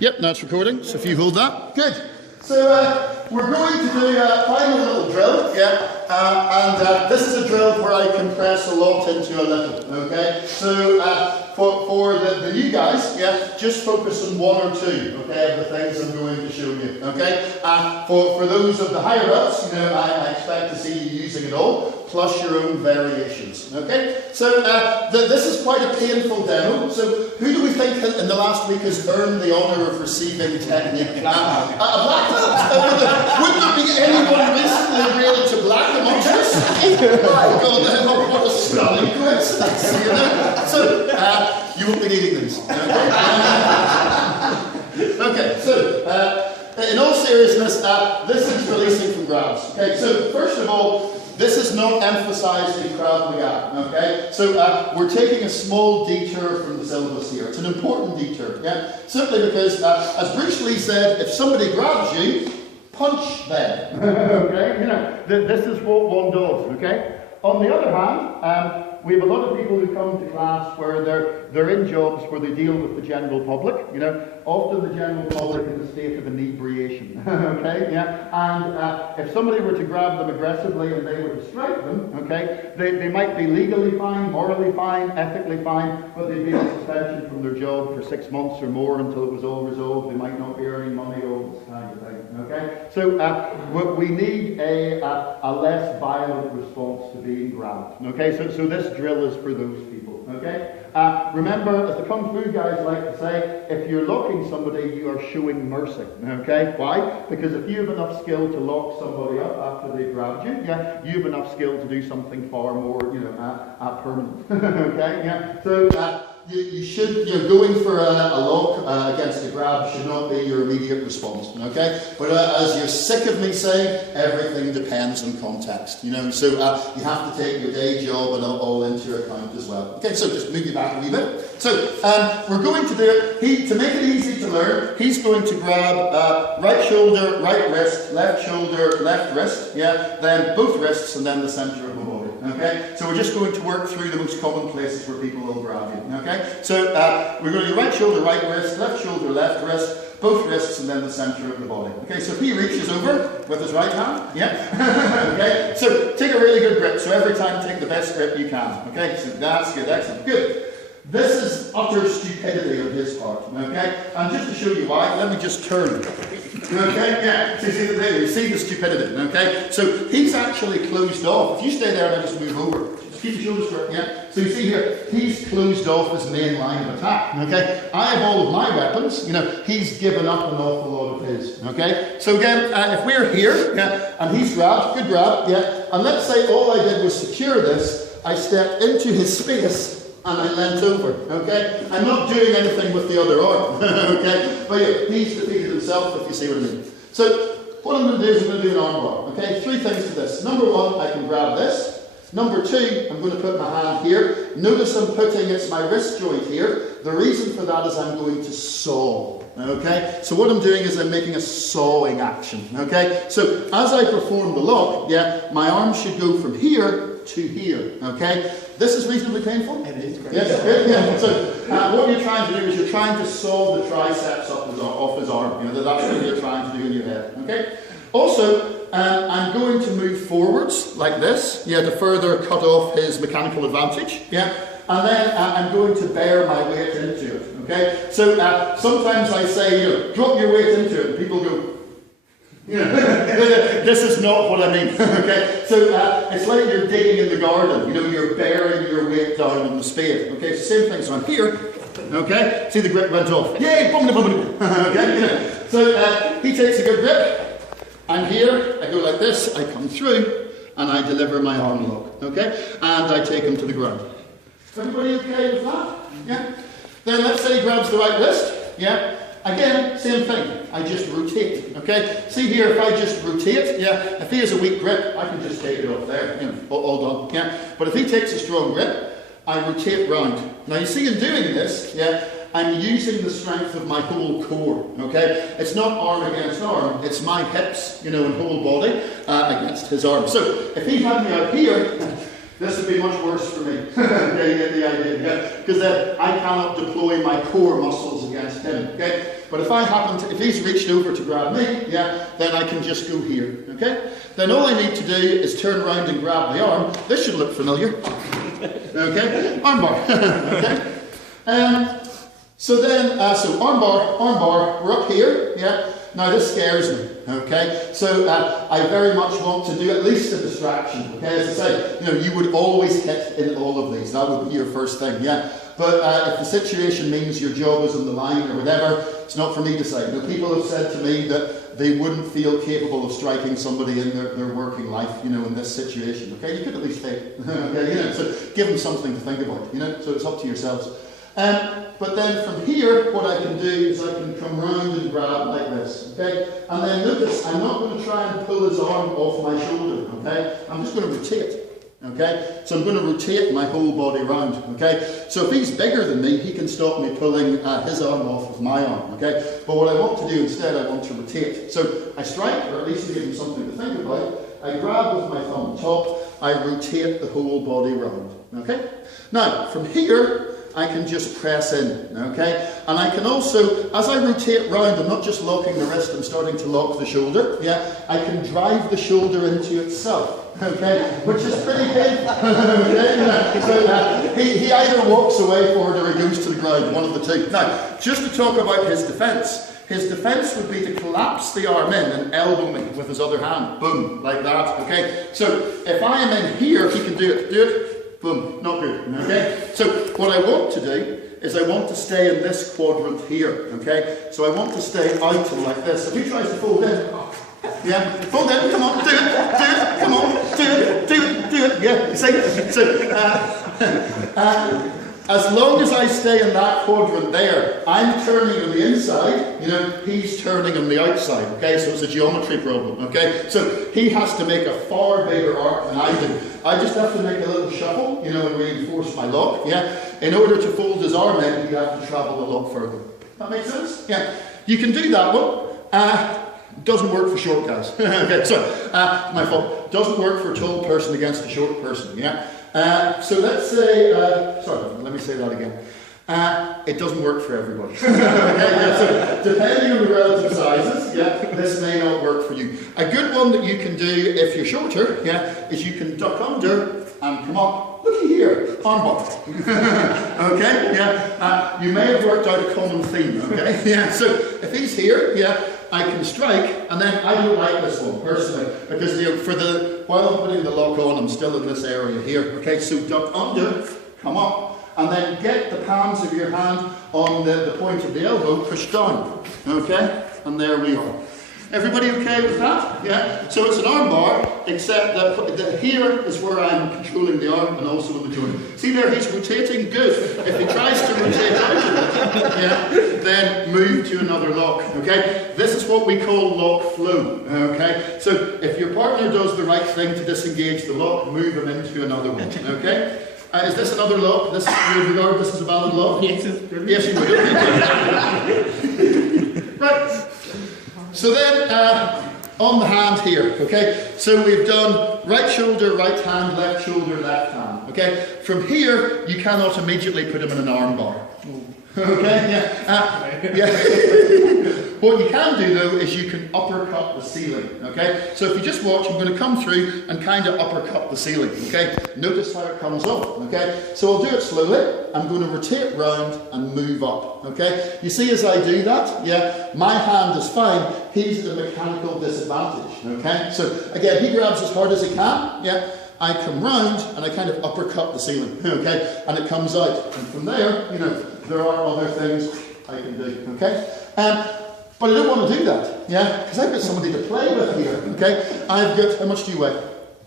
Yep, now it's recording, so if you hold that. Good. So we're going to do a final little drill, and this is a drill where I compress a lot into a little, okay? So for the new guys, just focus on one or two, okay, of the things I'm going to show you, okay? For those of the higher ups, I expect to see you using it all, plus your own variations, okay? So this is quite a painful demo. So who do we think in the last week has earned the honour of receiving technique? A black belt? Wouldn't there be anyone recently rated to black amongst us? My God, what a stunning coincidence, So you won't be needing these. Okay, so in all seriousness, this is releasing from grabs. Okay, so first of all, this is not emphasised in Krav Maga, okay? So we're taking a small detour from the syllabus here. It's an important detour, Simply because, as Bruce Lee said, if somebody grabs you, punch them. Okay, this is what one does, okay? On the other hand, we have a lot of people who come to class where they're in jobs where they deal with the general public, Often the general public in a state of inebriation, okay, And if somebody were to grab them aggressively and they were to strike them, okay, they might be legally fine, morally fine, ethically fine, but they'd be on suspension from their job for 6 months or more until it was all resolved. They might not be earning money, all this kind of thing, okay? So we need a less violent response to being grabbed, okay? So this drill is for those people, okay? Remember, as the Kung Fu guys like to say, if you're locking somebody, you are showing mercy, okay? Why? Because if you have enough skill to lock somebody up after they've grabbed you, you have enough skill to do something far more, permanent, okay? So you should, going for a lock against a grab should not be your immediate response, okay? But as you're sick of me saying, everything depends on context, so you have to take your day job and all into account as well. Okay, so just move you back a wee bit. So we're going to do it, to make it easy to learn, he's going to grab right shoulder, right wrist, left shoulder, left wrist, then both wrists and then the centre of the body, okay? So we're just going to work through the most common places where people will grab you, okay? So we're going to do right shoulder, right wrist, left shoulder, left wrist, both wrists and then the centre of the body. Okay, so he reaches over with his right hand, okay, so take a really good grip, so every time take the best grip you can, okay, so that's good, excellent, good. This is utter stupidity on his part, okay, and just to show you why, let me just turn, okay, so you see the stupidity, okay, so he's actually closed off. If you stay there and I just move over, just keep your shoulders straight, so you see here, he's closed off his main line of attack, okay, I have all of my weapons, he's given up an awful lot of his, okay, so again, if we're here, and he's grabbed, good grab, and let's say all I did was secure this, I stepped into his space, and I leant over, okay? I'm not doing anything with the other arm, okay? But he's defeated himself, if you see what I mean. So, what I'm going to do is I'm going to do an arm bar, okay? 3 things to this. Number 1, I can grab this. Number 2, I'm going to put my hand here. Notice I'm putting, it's my wrist joint here. The reason for that is I'm going to saw, okay? So what I'm doing is I'm making a sawing action, okay? So, as I perform the lock, my arm should go from here to here, okay? This is reasonably painful? It is great. Yes, good, So what you're trying to do is you're trying to saw the triceps off his arm. That's what you're trying to do in your head, okay? Also, I'm going to move forwards like this, to further cut off his mechanical advantage, and then I'm going to bear my weight into it, okay? So sometimes I say, drop your weight into it, and people go, this is not what I mean, okay? So it's like you're digging in the garden, you're bearing your weight down on the spade, okay? So same thing, so I'm here, okay? See the grip went off, yay, boom, boom, boom, okay? So he takes a good grip, I'm here, I go like this, I come through, and I deliver my arm lock, okay? And I take him to the ground. Everybody okay with that? Yeah? Then let's say he grabs the right wrist, Again, same thing, I just rotate, okay? See here, if I just rotate, if he has a weak grip, I can just take it off there, all done, But if he takes a strong grip, I rotate round. Now you see in doing this, I'm using the strength of my whole core, okay? It's not arm against arm, it's my hips, and whole body against his arm. So if he had me out here, this would be much worse for me. You get the idea, because I cannot deploy my core muscles against against him, okay? But if he's reached over to grab me, yeah, then I can just go here, okay? Then all I need to do is turn around and grab the arm. This should look familiar, okay? Armbar, okay? So armbar, we're up here, yeah? Now this scares me, okay? So I very much want to do at least a distraction, okay? As I say, you would always hit in all of these. That would be your first thing, yeah? But if the situation means your job is on the line or whatever, it's not for me to say. People have said to me that they wouldn't feel capable of striking somebody in their working life, in this situation, okay? You could at least take it, okay? So give them something to think about, so it's up to yourselves. But then from here, what I can do is I can come round and grab like this, okay? And then notice, I'm not going to try and pull his arm off my shoulder, okay? I'm just going to rotate, okay? So I'm going to rotate my whole body round, okay? So if he's bigger than me, he can stop me pulling his arm off of my arm, okay? But what I want to do instead, I want to rotate. So I strike, or at least to give him something to think about. I grab with my thumb top, I rotate the whole body round, okay? Now, from here, I can just press in, okay? And I can also, as I rotate round, I'm not just locking the wrist, I'm starting to lock the shoulder, yeah? I can drive the shoulder into itself, okay? Which is pretty painful, okay? So he either walks away forward or he goes to the ground, one of the two. Now, just to talk about his defence. His defence would be to collapse the arm in and elbow me with his other hand, boom, like that, okay? So if I am in here, he can do it, boom, not good, okay? So what I want to do is I want to stay in this quadrant here, okay? So I want to stay out and like this. If he tries to fold in, yeah, fold in, come on, do it, come on, do it, yeah, you see? So, as long as I stay in that quadrant there, I'm turning on the inside, he's turning on the outside, okay? So it's a geometry problem, okay? So he has to make a far bigger arc than I do. I just have to make a little shuffle, and reinforce my lock, yeah? In order to fold his arm in, you have to travel a lot further. That makes sense? Yeah. You can do that one. Doesn't work for short guys. Okay, so, my fault. Doesn't work for a tall person against a short person, yeah? So let's say, let me say that again. It doesn't work for everybody. Okay, yeah, so depending on the relative sizes, yeah, this may not work for you. A good one that you can do if you're shorter, yeah, is you can duck under and come up. Looky here, armbar. Okay, yeah. You may have worked out a common theme. Okay, yeah. So if he's here, yeah, I can strike, and then I don't like this one personally because while I'm putting the lock on, I'm still in this area here. Okay, so duck under, come up. And then get the palms of your hand on the point of the elbow, push down, okay? And there we are. Everybody okay with that? Yeah? So it's an arm bar, except that here is where I'm controlling the arm and also in the joint. See there, he's rotating, good. If he tries to rotate out of it, yeah, then move to another lock, okay? This is what we call lock flow, okay? So if your partner does the right thing to disengage the lock, move him into another one, okay? Is this another lock? This is a valid lock? Yes, yes, you would. Right. So then, on the hand here, okay? So we've done right shoulder, right hand, left shoulder, left hand, okay? From here, you cannot immediately put him in an arm bar. Okay, yeah. Yeah. What you can do though is you can uppercut the ceiling, okay? So if you just watch, I'm going to come through and kind of uppercut the ceiling, okay? Notice how it comes up, okay? So I'll do it slowly. I'm going to rotate round and move up, okay? You see as I do that, yeah, my hand is fine. He's at a mechanical disadvantage, okay? So again, he grabs as hard as he can, yeah? I come round and I kind of uppercut the ceiling, okay? And it comes out. And from there, there are other things I can do, okay? But I don't want to do that, yeah? Because I've got somebody to play with here, okay? I've got, how much do you weigh?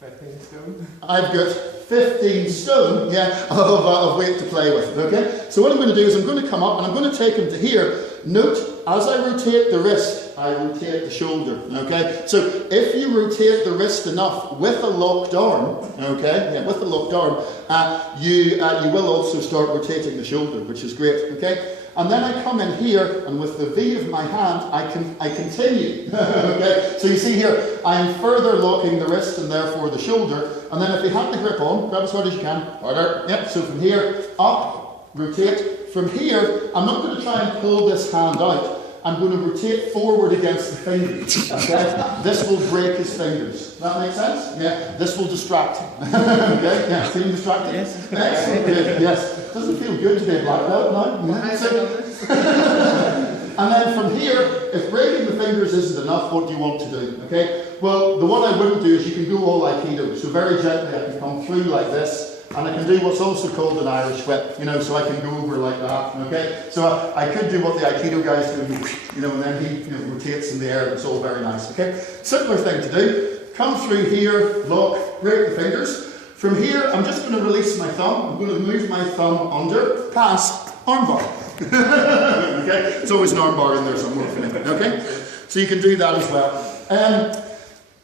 15 stone. I've got 15 stone, yeah, of weight to play with, okay? So what I'm going to do is I'm going to come up and I'm going to take him to here. Note, as I rotate the wrist, I rotate the shoulder, okay? So if you rotate the wrist enough with a locked arm, okay, yeah, with a locked arm, you will also start rotating the shoulder, which is great, okay? And then I come in here, and with the V of my hand, I continue, okay? So you see here, I'm further locking the wrist and therefore the shoulder, and then if you have the grip on, grab as hard as you can, harder, yep, so from here, up, rotate, from here, I'm not going to try and pull this hand out. I'm going to rotate forward against the fingers, okay? This will break his fingers. Does that make sense? Yeah, this will distract him. Okay, yeah, feeling distracted? Yes. Excellent, good, yes. Doesn't feel good to be a black belt now. And then from here, if breaking the fingers isn't enough, what do you want to do? Okay? Well, the one I wouldn't do is you can go all Aikido. So very gently I can come through like this, and I can do what's also called an Irish whip, you know, so I can go over like that, okay? So I could do what the Aikido guys do, you know, and then he rotates in the air, it's all very nice, okay? Simpler thing to do, come through here, lock, break the fingers. From here, I'm just going to release my thumb. I'm going to move my thumb under, pass, armbar. Okay? There's always an armbar in there somewhere, okay? So you can do that as well.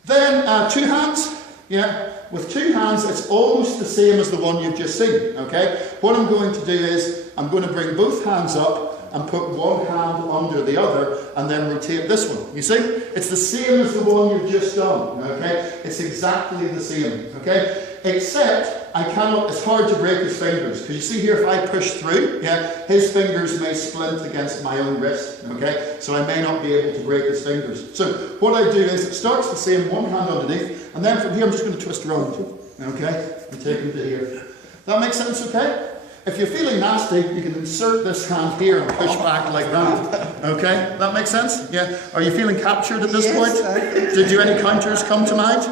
Then two hands, yeah? With two hands, it's almost the same as the one you've just seen, okay? What I'm going to do is, I'm going to bring both hands up and put one hand under the other and then rotate this one. You see? It's the same as the one you've just done, okay? It's exactly the same, okay? Except, I cannot, it's hard to break his fingers, because you see here, if I push through, yeah, his fingers may splint against my own wrist, okay? So I may not be able to break his fingers. So what I do is, it starts the same, one hand underneath, and then from here I'm just going to twist around, okay? And take him to here. That makes sense, okay? If you're feeling nasty, you can insert this hand here and push back like that, okay? That makes sense? Yeah? Are you feeling captured at this point? Do any counters come to mind?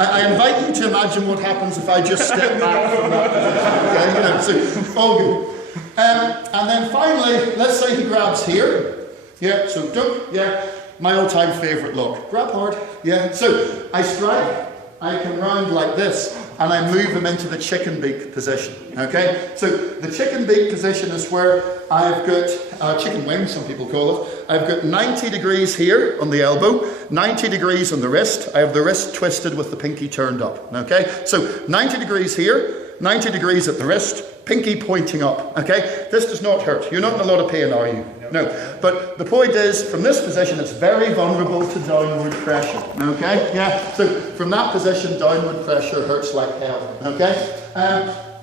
I invite you to imagine what happens if I just step back from that position, okay? So, all good. And then finally, let's say he grabs here. Yeah, so duck, yeah. My all-time favourite lock. Grab hard, yeah. So, I strike, I can round like this, and I move him into the chicken beak position, okay? So, the chicken beak position is where I've got, chicken wing, some people call it. I've got 90 degrees here on the elbow, 90 degrees on the wrist. I have the wrist twisted with the pinky turned up, okay? So 90 degrees here, 90 degrees at the wrist, pinky pointing up, okay? This does not hurt. You're not in a lot of pain, are you? No. But the point is, from this position, it's very vulnerable to downward pressure, okay? Yeah, so from that position, downward pressure hurts like hell, okay?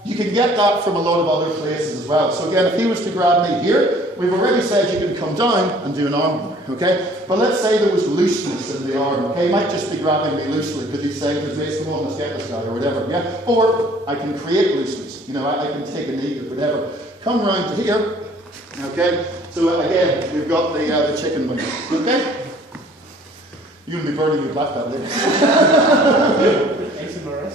You can get that from a lot of other places as well. So again, if he was to grab me here, we've already said you can come down and do an arm bar, okay? But let's say there was looseness in the arm, okay? He might just be grabbing me loosely because he's saying, come on, let's get this guy, or whatever, yeah? Or I can create looseness, you know, I can take a knee or whatever. Come round to here, okay? So again, we've got the chicken wing, okay? You're going to be burning your black belt later.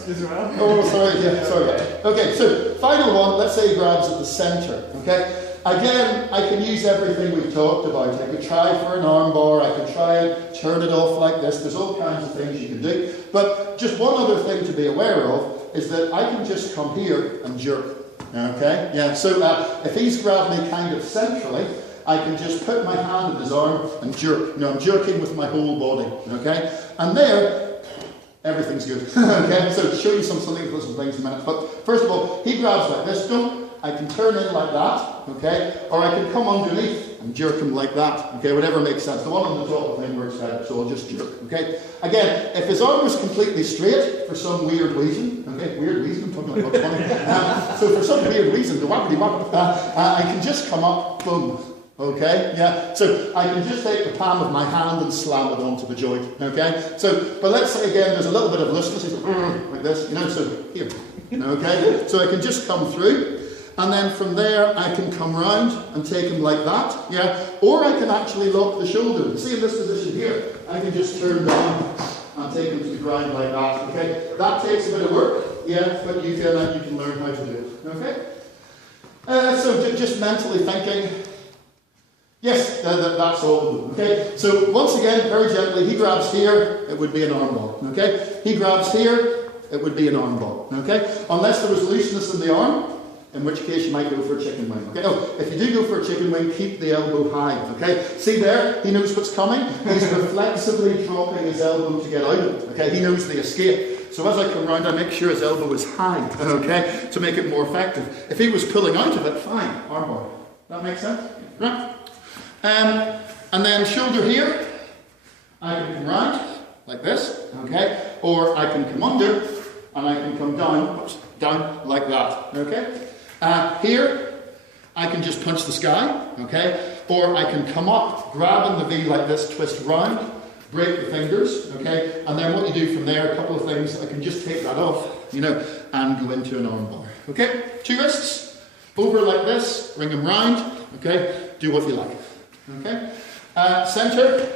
As well. Oh, sorry, yeah, sorry. Okay, so final one, let's say he grabs at the centre, okay? Again, I can use everything we've talked about. I could try for an arm bar, I could try and turn it off like this. There's all kinds of things you can do. But just one other thing to be aware of is that I can just come here and jerk, okay? Yeah, so if he's grabbed me kind of centrally, I can just put my hand in his arm and jerk. You know, I'm jerking with my whole body, okay? And there, everything's good. Okay, so to show you some little things in a minute. But first of all, he grabs like this, I can turn in like that, okay? Or I can come underneath and jerk him like that, okay? Whatever makes sense. The one on the top of him works better, so I'll just jerk, okay? Again, if his arm was completely straight for some weird reason, okay, weird reason, I'm talking about what's funny. So for some weird reason, the wappity wap, I can just come up, boom. Okay, yeah, so I can just take the palm of my hand and slam it onto the joint, okay? So, but let's say again, there's a little bit of looseness, like this, you know, so here, okay? So I can just come through, and then from there, I can come round and take him like that, yeah? Or I can actually lock the shoulder. See in this position here, I can just turn down and take him to the ground like that, okay? That takes a bit of work, yeah, but you can learn how to do it, okay? So just mentally thinking, yes, that's all. Okay, so once again, very gently, he grabs here, it would be an arm bar. Okay, he grabs here, it would be an arm bar. Okay, unless there was looseness in the arm, in which case you might go for a chicken wing. Okay, oh, if you do go for a chicken wing, keep the elbow high. Okay, see there, he knows what's coming. He's reflexively dropping his elbow to get out of it. Okay, he knows the escape. So as I come round, I make sure his elbow is high. Okay, to make it more effective. If he was pulling out of it, fine, arm bar. That makes sense, right? And then shoulder here, I can come round like this, okay? Or I can come under and I can come down like that, okay? Here, I can just punch the sky, okay? Or I can come up, grabbing the V like this, twist round, break the fingers, okay? And then what you do from there, a couple of things, I can just take that off, you know, and go into an arm bar, okay? 2 wrists, over like this, bring them round, okay? Do what you like, okay? Center,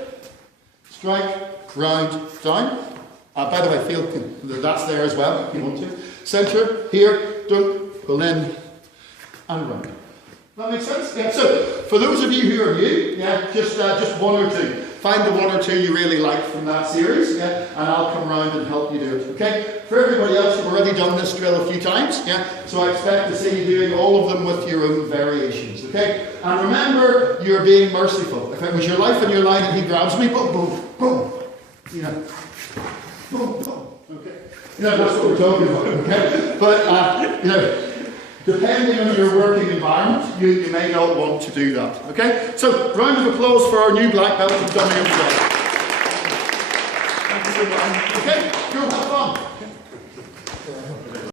strike, round, down. By the way, feel that's there as well if you want to. Center, here, don't, pull in, and round. That makes sense? Yeah. So, for those of you who are new, yeah, just 1 or 2. Find the 1 or 2 you really like from that series, yeah, and I'll come around and help you do it, okay? For everybody else, you've already done this drill a few times, yeah, so I expect to see you doing all of them with your own variations, okay? And remember, you're being merciful. If it was your life and your line and he grabs me, boom, boom, boom, you know, boom, boom, okay? You know, that's what we're talking about, okay? But, you know, depending on your working environment, you may not want to do that. Okay? So, round of applause for our new black belt who's done here today. Thank you so much. Okay?